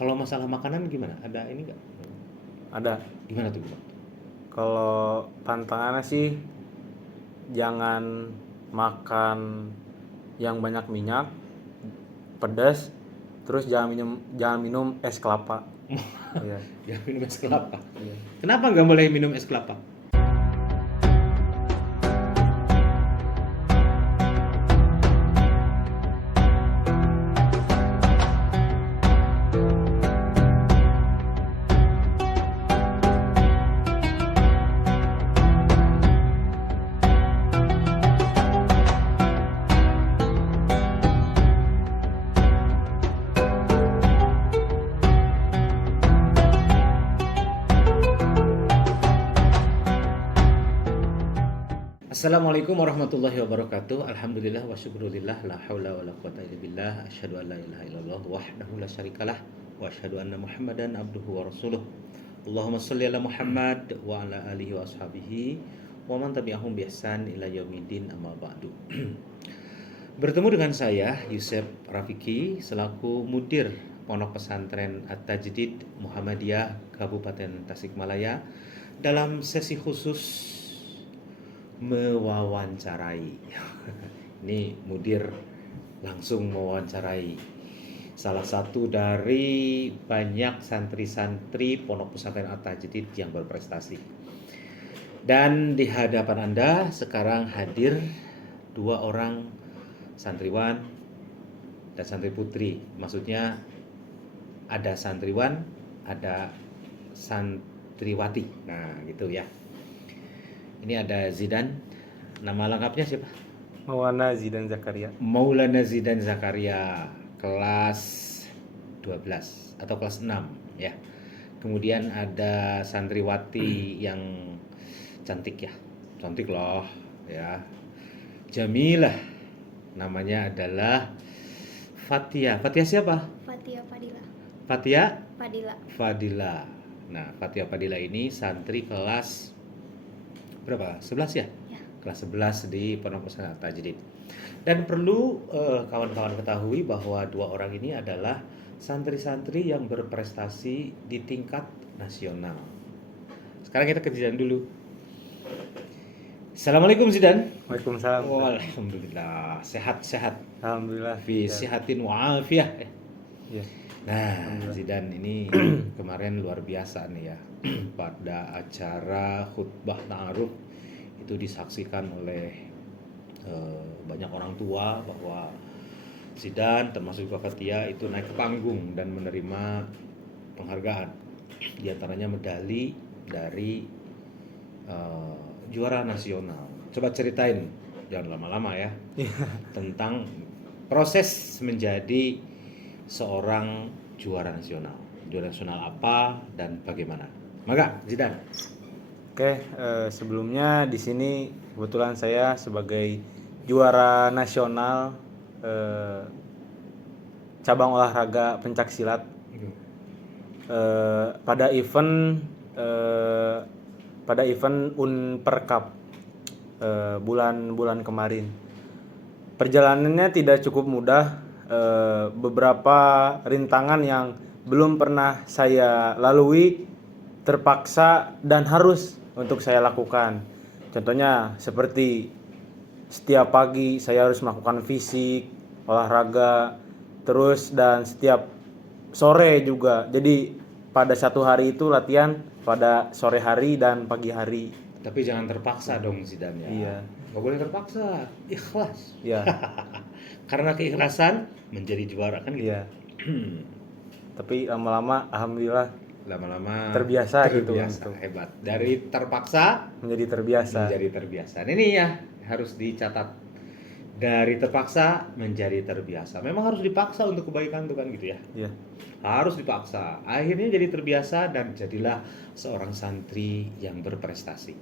Kalau masalah makanan gimana? Ada ini nggak? Ada. Gimana tuh? Kalau pantangannya sih jangan makan yang banyak minyak, pedas, terus jangan minum es kelapa. Iya. Ya minum es kelapa. Iya. Kenapa nggak boleh minum es kelapa? Assalamualaikum warahmatullahi wabarakatuh. Alhamdulillah wa syukurillah la haula wala quwata illa billah. Asyhadu an la ilaha illallah wahdahu la syarikalah wa asyhadu anna Muhammadan abduhu wa rasuluh. Allahumma shalli ala Muhammad wa ala alihi wa ashabihi wa man tabi'ahum bi ihsan ila yaumiddin amma ba'du. Bertemu dengan saya Yusef Rafiki selaku mudir Pondok Pesantren At-Tajdid Muhammadiyah Kabupaten Tasikmalaya dalam sesi khusus mewawancarai. Ini mudir langsung mewawancarai salah satu dari banyak santri-santri Pondok Pesantren At-Tajdid yang berprestasi. Dan di hadapan Anda sekarang hadir dua orang santriwan dan santri putri. Maksudnya ada santriwan, ada santriwati. Nah, gitu ya. Ini ada Zidan. Nama lengkapnya siapa? Maulana Zidan Zakaria. Maulana Zidan Zakaria, kelas 12 atau kelas 6 ya. Kemudian ada santriwati yang cantik ya. Cantik loh ya. Jamilah. Namanya adalah Fatia. Fatia siapa? Fatia Fadila. Fatia Fadila. Fadila. Nah, Fatia Fadila ini santri kelas berapa? 11 ya? Ya. Kelas 11 di Pondok Pesantren At-Tajdid. Dan perlu kawan-kawan ketahui bahwa dua orang ini adalah santri-santri yang berprestasi di tingkat nasional. Sekarang kita ke Zidan dulu. Assalamualaikum Zidan. Waalaikumsalam. Alhamdulillah, sehat-sehat. Alhamdulillah. Fi sihatin wa afiyah. Iya. Nah, Zidan ini kemarin luar biasa nih ya. Pada acara khutbah ta'aruf itu disaksikan oleh banyak orang tua bahwa Zidan termasuk juga Fatia itu naik ke panggung dan menerima penghargaan. Di antaranya medali dari juara nasional. Coba ceritain, jangan lama-lama ya, tentang proses menjadi seorang juara nasional. Juara nasional apa dan bagaimana? Maka Zidan. Oke, sebelumnya di sini kebetulan saya sebagai juara nasional cabang olahraga pencaksilat pada event Unper Cup bulan kemarin. Perjalanannya tidak cukup mudah, beberapa rintangan yang belum pernah saya lalui terpaksa dan harus untuk saya lakukan. Contohnya seperti setiap pagi saya harus melakukan fisik, olahraga, terus dan setiap sore juga. Jadi pada satu hari itu latihan pada sore hari dan pagi hari. Tapi jangan terpaksa dong Zidan ya. Iya. Gak boleh terpaksa, ikhlas. Iya. Karena keikhlasan menjadi juara kan gitu. Iya. Tapi lama-lama alhamdulillah Lama-lama terbiasa gitu. Hebat. Dari terpaksa Menjadi terbiasa. Ini ya harus dicatat. Dari terpaksa menjadi terbiasa. Memang harus dipaksa untuk kebaikan tuh kan gitu ya. Iya. Harus dipaksa. Akhirnya jadi terbiasa dan jadilah seorang santri yang berprestasi.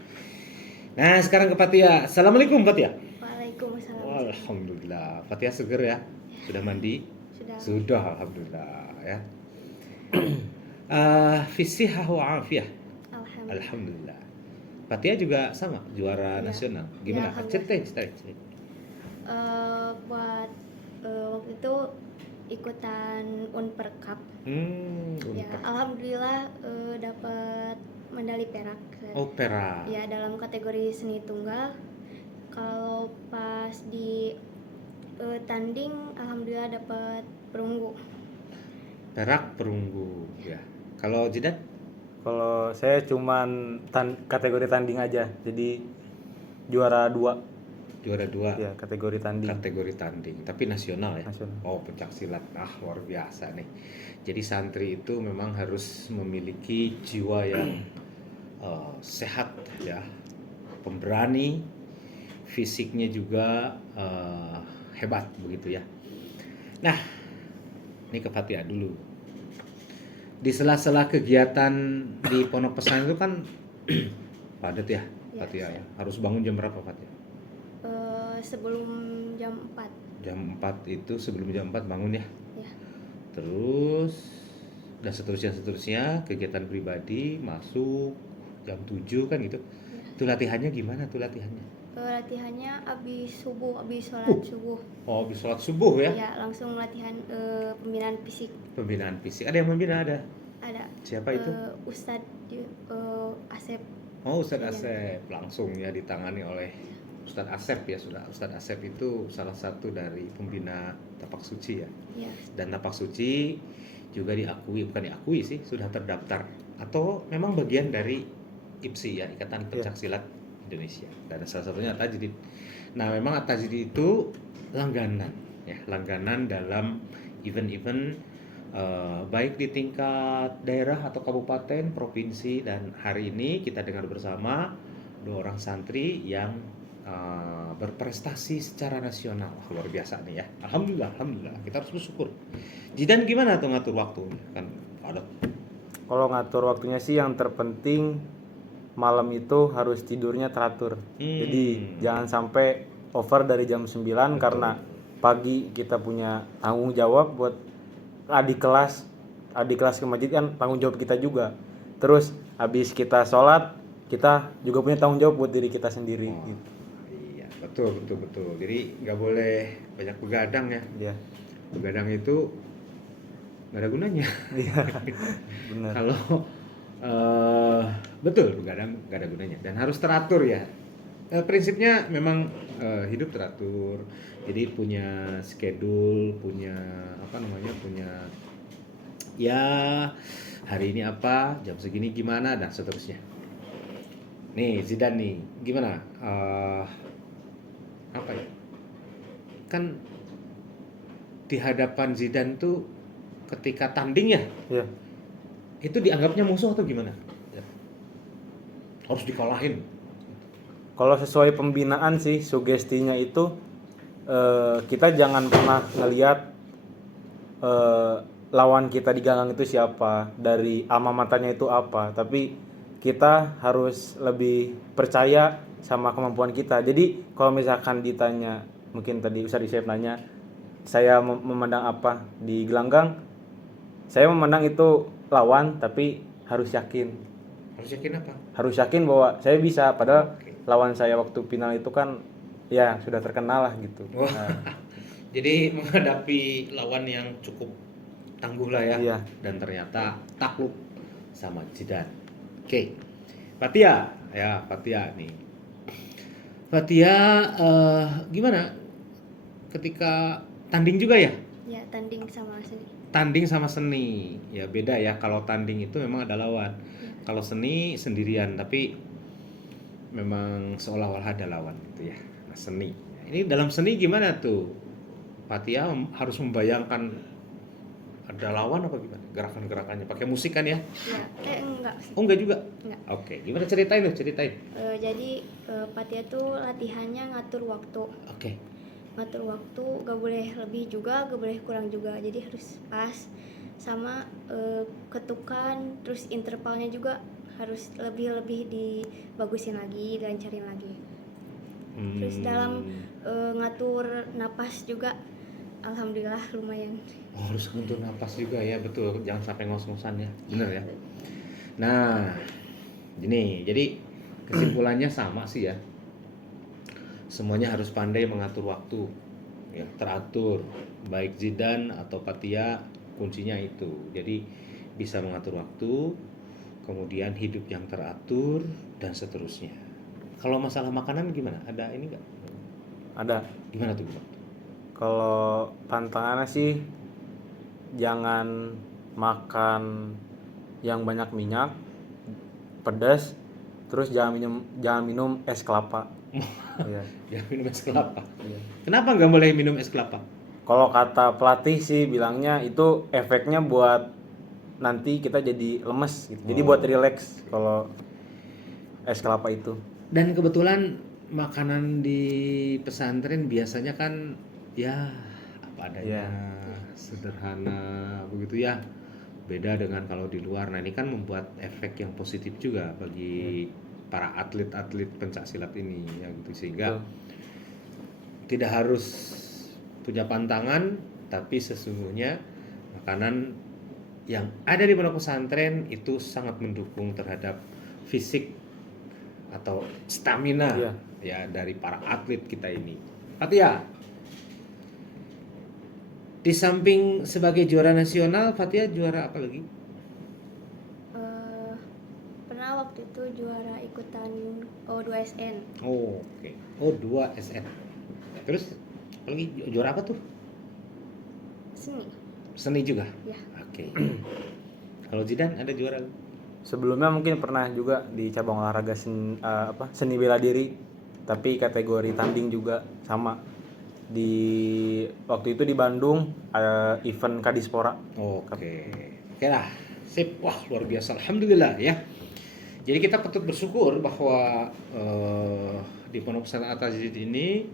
Nah, sekarang ke Fatia. Assalamualaikum Fatia. Waalaikumsalam. Alhamdulillah. Fatia seger ya? Sudah mandi? Sudah. Sudah, alhamdulillah ya. Fisihah wa afiyah. Alhamdulillah. Alhamdulillah. Fatia juga sama juara Iya. nasional. Gimana? Ya, alhamdulillah. Ceritain. Buat waktu itu ikutan Unper Cup. Ya, Unpad. alhamdulillah dapat medali perak. Oh, perak. Ya, dalam kategori seni tunggal. Kalau pas di tanding alhamdulillah dapat perunggu. Perak perunggu ya. Kalau Jidan Kalau saya cuman kategori tanding aja, jadi juara 2 juara 2 ya kategori tanding kategori tanding, tapi nasional ya. nasional. Oh, pencak silat. Luar biasa nih. Jadi santri itu memang harus memiliki jiwa yang sehat ya, pemberani, fisiknya juga hebat begitu ya. Nah, ini ke Fatia dulu. Di sela-sela kegiatan di pondok pesantren itu kan padat ya, Ya, Fatia ya. Harus bangun jam berapa, Fatia? Sebelum jam 4. Jam 4 itu, sebelum jam 4 bangun ya. Ya. Terus dan seterusnya kegiatan pribadi masuk jam 7 kan gitu. Itu latihannya gimana tuh latihannya? Latihannya habis sholat subuh. Oh, habis sholat subuh ya? Ya, langsung latihan pembinaan fisik. Pembinaan fisik. Ada yang membina ada? Ada Siapa itu? Ustadz Asep. Oh, Ustadz Iya. Asep. Langsung ya ditangani oleh Ustadz Asep ya, sudah. Ustadz Asep itu salah satu dari pembina Tapak Suci ya. Ya, Dan Tapak Suci juga bukan diakui sih, sudah terdaftar atau memang bagian dari IPSI ya, Ikatan Pencak Silat Indonesia. Dan salah satunya At-Tajdid. Nah, memang At-Tajdid itu langganan dalam event-event baik di tingkat daerah atau kabupaten, provinsi, dan hari ini kita dengar bersama 2 orang santri yang berprestasi secara nasional. Luar biasa nih ya. Alhamdulillah, kita harus bersyukur. Jidan gimana tuh ngatur waktunya? Kan ada. Kalau ngatur waktunya sih yang terpenting malam itu harus tidurnya teratur. Jadi jangan sampai over dari jam 9. Betul. Karena pagi kita punya tanggung jawab buat adik kelas ke masjid, kan tanggung jawab kita juga. Terus habis kita sholat, kita juga punya tanggung jawab buat diri kita sendiri. Gitu. Iya, betul. Jadi nggak boleh banyak begadang ya. Iya. Begadang itu nggak ada gunanya. Iya. Benar. Kalau betul, begadang nggak ada gunanya dan harus teratur ya. Prinsipnya memang hidup teratur. Jadi punya schedule, punya ya hari ini apa, jam segini gimana, dan seterusnya. Nih Zidan nih, gimana? Apa ya? Kan di hadapan Zidan tuh ketika tanding ya, Iya. itu dianggapnya musuh atau gimana? Ya. Harus dikalahin. Kalau sesuai pembinaan sih, sugestinya itu kita jangan pernah ngelihat lawan kita di ganggang itu siapa, dari alma maternya itu apa, tapi kita harus lebih percaya sama kemampuan kita. Jadi kalau misalkan ditanya, mungkin tadi Ustadz Isyep nanya, saya memandang apa di gelanggang, saya memandang itu lawan, tapi harus yakin. Harus yakin apa? Harus yakin bahwa saya bisa, padahal lawan saya waktu final itu kan ya sudah terkenal lah gitu. Nah, jadi menghadapi lawan yang cukup tangguh lah ya. Iya. Dan ternyata takluk sama Zidan. Oke. Fatia nih. Fatia gimana ketika tanding juga ya? Ya, tanding sama seni. Tanding sama seni ya beda ya. Kalau tanding itu memang ada lawan. Kalau seni sendirian, tapi memang seolah-olah ada lawan gitu ya. Nah, seni. Ini dalam seni gimana tuh? Fatia harus membayangkan ada lawan apa gimana? Gerakan-gerakannya pakai musik kan ya? Ya, enggak sih. Oh, enggak juga. Enggak. Oke, gimana ceritain. Jadi Patia tuh latihannya ngatur waktu. Oke. Ngatur waktu, gak boleh lebih juga, gak boleh kurang juga. Jadi harus pas, sama ketukan, terus intervalnya juga harus lebih dibagusin lagi, dilancarin lagi. Terus dalam ngatur napas juga, alhamdulillah lumayan. Oh, harus ngatur napas juga ya, betul. Jangan sampai ngos-ngosan ya, bener ya. Nah, gini, jadi kesimpulannya sama sih ya. Semuanya harus pandai mengatur waktu, ya, teratur. Baik Zidan atau Fatia, kuncinya itu. Jadi bisa mengatur waktu, kemudian hidup yang teratur dan seterusnya. Kalau masalah makanan gimana? Ada ini nggak? Ada. Gimana tuh? Kalau pantangannya sih jangan makan yang banyak minyak, pedas, terus jangan minum es kelapa. Iya. Ya minum es kelapa. Iya. Kenapa nggak boleh minum es kelapa? Kalau kata pelatih sih bilangnya itu efeknya buat nanti kita jadi lemes gitu. Jadi buat rileks kalau es kelapa itu. Dan kebetulan makanan di pesantren biasanya kan ya apa adanya, sederhana begitu ya. Beda dengan kalau di luar. Nah, ini kan membuat efek yang positif juga bagi para atlet-atlet pencaksilat ini ya gitu, sehingga Betul. tidak harus punya pantangan, tapi sesungguhnya makanan yang ada di pondok pesantren itu sangat mendukung terhadap fisik atau stamina Iya. ya dari para atlet kita ini. Fatia, di samping sebagai juara nasional, Fatia juara apa lagi? Pernah waktu itu juara ikutan O2SN. Oh, oke. Oh, 2 SN. Terus apa lagi juara apa tuh? Seni. Seni juga. Ya. Oke. Kalau Zidan ada juara? Sebelumnya mungkin pernah juga di cabang olahraga seni bela diri, tapi kategori tanding juga sama. Di waktu itu di Bandung event Kadispora. Oke. Oke lah. Sip. Wah, luar biasa. Alhamdulillah ya. Jadi kita patut bersyukur bahwa di Pondok Pesantren At-Tajrid ini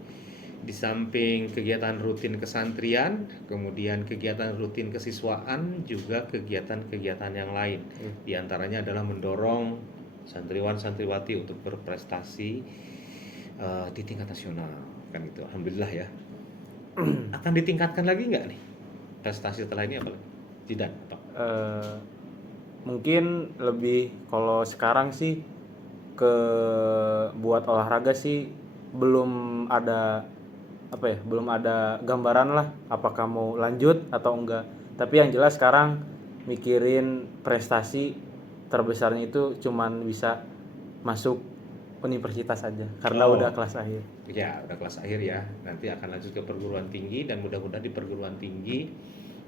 di samping kegiatan rutin kesantrian, kemudian kegiatan rutin kesiswaan, juga kegiatan-kegiatan yang lain. Di antaranya adalah mendorong santriwan-santriwati untuk berprestasi di tingkat nasional, kan gitu. Alhamdulillah ya. Akan ditingkatkan lagi nggak nih prestasi setelah ini apa lagi? Tidak, apa? Mungkin lebih kalau sekarang sih buat olahraga sih belum ada belum ada gambaran lah apakah mau lanjut atau enggak. Tapi yang jelas sekarang mikirin prestasi terbesarnya itu cuman bisa masuk universitas aja karena udah kelas akhir. Ya, udah kelas akhir ya. Nanti akan lanjut ke perguruan tinggi dan mudah-mudahan di perguruan tinggi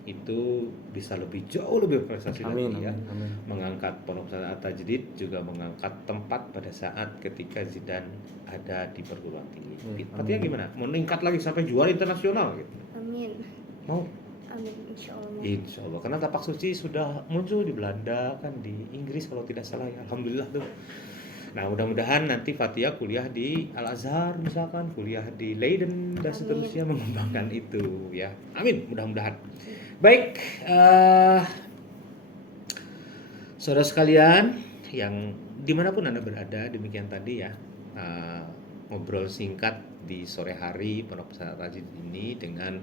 itu bisa jauh lebih berprestasi lagi ya. Amin. Mengangkat Pondok Pesantren At-Tajrid, juga mengangkat tempat pada saat ketika Zidan ada di perguruan tinggi. Artinya gimana? Meningkat lagi sampai juara internasional gitu. Amin. Mau? Amin, insya Allah. Insya Allah. Karena tapak suci sudah muncul di Belanda, kan di Inggris kalau tidak salah ya. Alhamdulillah tuh. Nah, mudah-mudahan nanti Fatia kuliah di Al-Azhar misalkan, kuliah di Leiden dan seterusnya, mengembangkan itu ya. Amin, mudah-mudahan. Baik, saudara sekalian yang dimanapun Anda berada, demikian tadi ya ngobrol singkat di sore hari Pondok Pesantren At-Tajrid ini dengan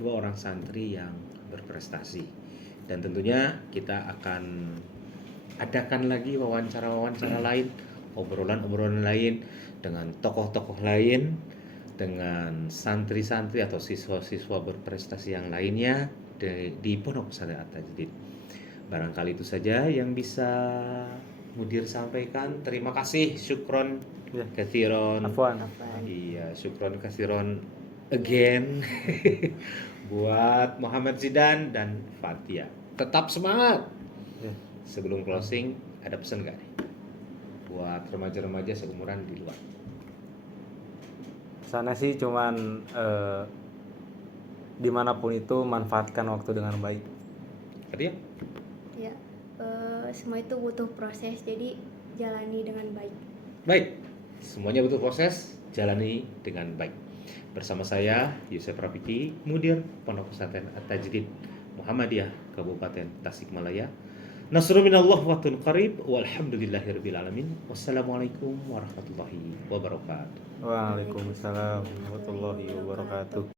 dua orang santri yang berprestasi. Dan tentunya kita akan adakan lagi wawancara-wawancara lain, obrolan-obrolan lain dengan tokoh-tokoh lain, dengan santri-santri atau siswa-siswa berprestasi yang lainnya di Pondok Pesantren At-Tajrid. Barangkali itu saja yang bisa Mudir sampaikan. Terima kasih, syukron kathiron. Afwan. Iya, syukron kathiron again buat Muhammad Zidan dan Fatia. Tetap semangat. Sebelum closing, ada pesan nggak nih buat remaja-remaja seumuran di luar? Sana sih cuman dimanapun itu manfaatkan waktu dengan baik. Fatia? Ya, semua itu butuh proses, jadi jalani dengan baik. Baik, semuanya butuh proses, jalani dengan baik. Bersama saya Yusuf Rafiki, Mudir Pondok Pesantren At-Tajrid Muhammadiyah Kabupaten Tasikmalaya. Nasrun minallah wa tun qarib walhamdulillahirabbil alamin. Wassalamualaikum warahmatullahi wabarakatuh. Waalaikumsalam warahmatullahi wabarakatuh.